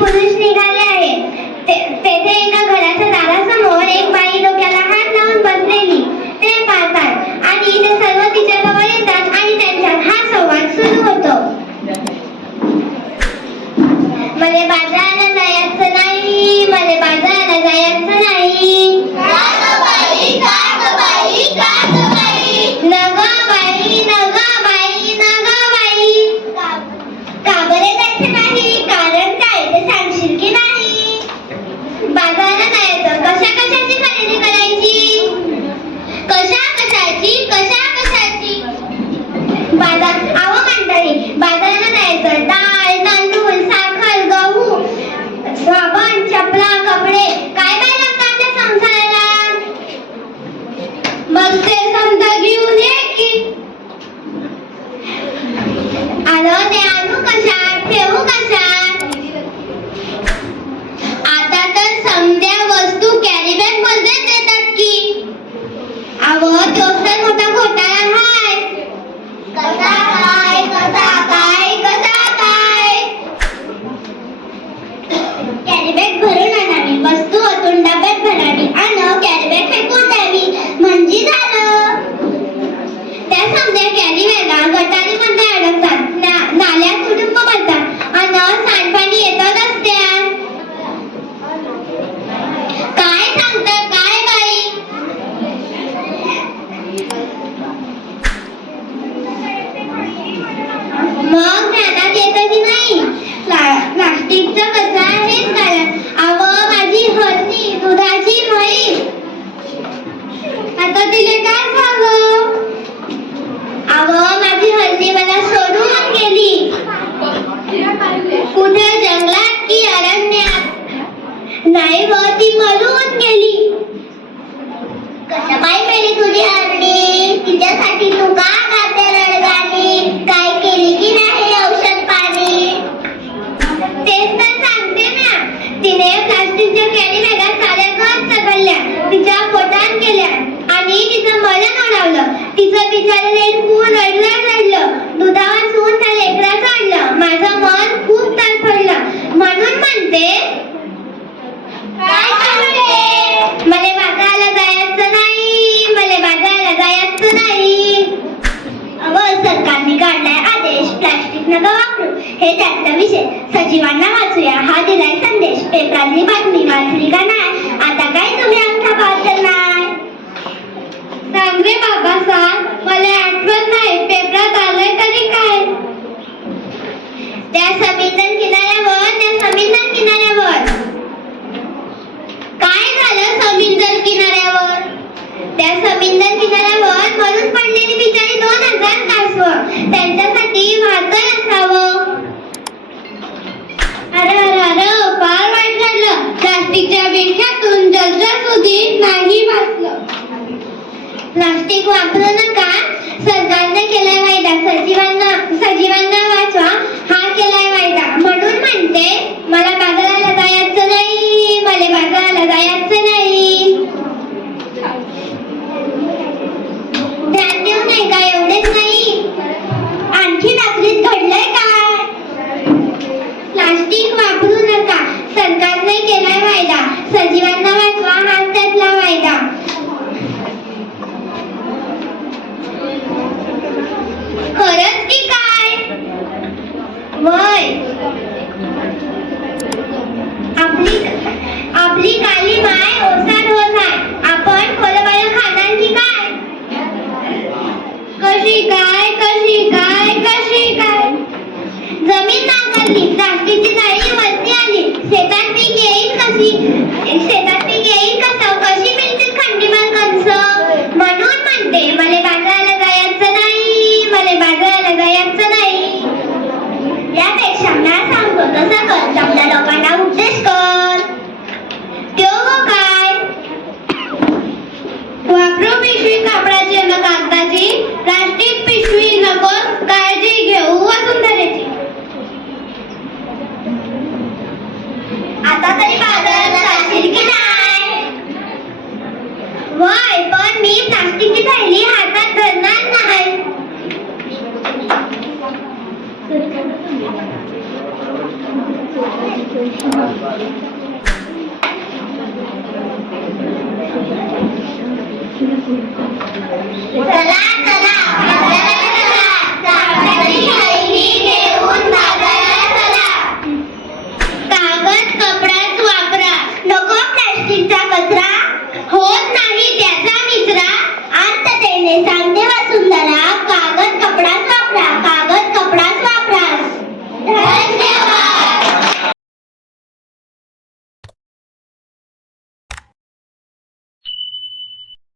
पुरुष निघाले आहेत. तेथे एका घराच्या दारासमोर एक बाई डोक्याला हात लावून बसलेली ते पाहतात आणि ते सर्व तिच्याजवळ येतात आणि त्यांच्यात हा संवाद सुरू होतो. मले बाजाराला जायचं नाही, मले बाजाराला जायचं नाही. का ग बाई, का ग बाई, का ग बाई? नग बाई, नग बाई, नग बाई. का बरे जायचं नाही? कारण काय ते सांगशील की नाही? बाजाराला जायचं, कशा कशाची खरेदी करायची? कशा कशाची, कशा कशाची? आहो मंडळी, बाजाराला जायचं, डाळ, तांदूळ, साखर, गहू, साबण, चपला, कपडे, काय काय लागतं आपल्या संसाराला? मग ते समजा घेऊन ये की. आलं ते आणू कशात, ठेवू कशात? आता तर समद्या वस्तू कॅरी बॅग मध्ये देतात की. अहो तोच तर मोठा घोटाळा हाय. कसा काय, कसा काय, कसा काय? कॅरी बॅग भरून आणावी, वस्तू ओतून डब्यात भरावी आणि कॅरी बॅग फेकून द्यावी म्हणजे झालं. त्या समद्या कॅरी बॅगा गटारीमध्ये अडकतात, नाल्यात तुडुंब पडतात आणि सांडपाणी येतं रस्त्यात. काय सांगतं काय बाई? मग ध्यानात येतं की नाही? प्लास्टिकचा कचरा हेच कारण. अव माझी हरणी, दुधाची म्हैस, आता तिले काय झालं? अव माझी हरणी मला सोडून गेली. कुठे जंगलात की अरण्यात? नाही व ती मरून गेली. कशा पायी मेली तुझी हरणी? तिच्यासाठी तू का गाते रडगाणी? काय केली की नाही औषध पाणी? तेच तर सांगते ना. तिने प्लास्टिकच्या कॅरी बॅगा साऱ्या घरात चढवल्या, तिच्या पोटात गेल्या आणि तिचं मरण ओढावलं. तिचं बिचारं लेकरू रडलं. दुधावर सून त्या लेकराचं आणलं. माझं मन खूप तडफडलं. म्हणून म्हणते, काय सांगते? मले बाजाराला जायचं नाही, मले बाजाराला जायचं नाही. अव सरकारने काढलाय आदेश, प्लास्टिक नका वापरू, हे त्यातला विषय. सजीवांना वाचूया हा दिलाय संदेश. पेपरातली बातमी वाचली का नाही? आता काय तुम्ही अंगठा पाहत नाही? सांग रे बाबा सांग, मला आठवत नाही. पेपरात आलंय तरी काय? त्या समुद्र किनाऱ्यावर काय झालं? समुद्र किनाऱ्यावर त्या समुद्र किनाऱ्यावर मरून पडलेली बिचारी 2000 कासवं, त्यांच्यासाठी वाहतय असावं. अरे फार वाईट झालं. प्लास्टिकच्या विळख्यातून जलचर नाही वाचलं. प्लास्टिक वापरू नका, सरकारने केलाय वायदा. सजीवांना वाचवा हा केलाय वायदा. म्हणून म्हणते, मला बाजाराला जायचं नाही, मला बाजाराला जायचं नाही. ध्यान देऊ नये का? एवढेच नाही, आणखी रात्रीत घडलंय काय? प्लास्टिक वापरू नका, सरकारने केलाय वायदा. सजीवांना वाचवा हाच त्यातला वायदा. खरंच की काय? वय आपली काली माय ओसाड होत आहे. आपण फळबाळ खाणार की काय? कशी काय, कशी काय, कशी काय? जमीन नांगरली, प्लास्टिकची जाळी वरती आली. शेतात पीक येईल कसं? कशी मिळतील खंडीभर कंस? म्हणून म्हणते, मले बाजाराला जायचं नाही, मले बाजाराला जायचं नाही. यापेक्षा ना सांगतो तसं कर, समजा लोकांना उपदेश कर. काय वापरू पिशवी कापडाची न कागदाची, प्लास्टिक पिशवी नको, काळजी घेऊ वसुंधरेची. आता तरी बाजाराला जाशील की नाही? वय पण मी प्लास्टिकची थैली हातात धरणार नाही. Thank you. Thank you.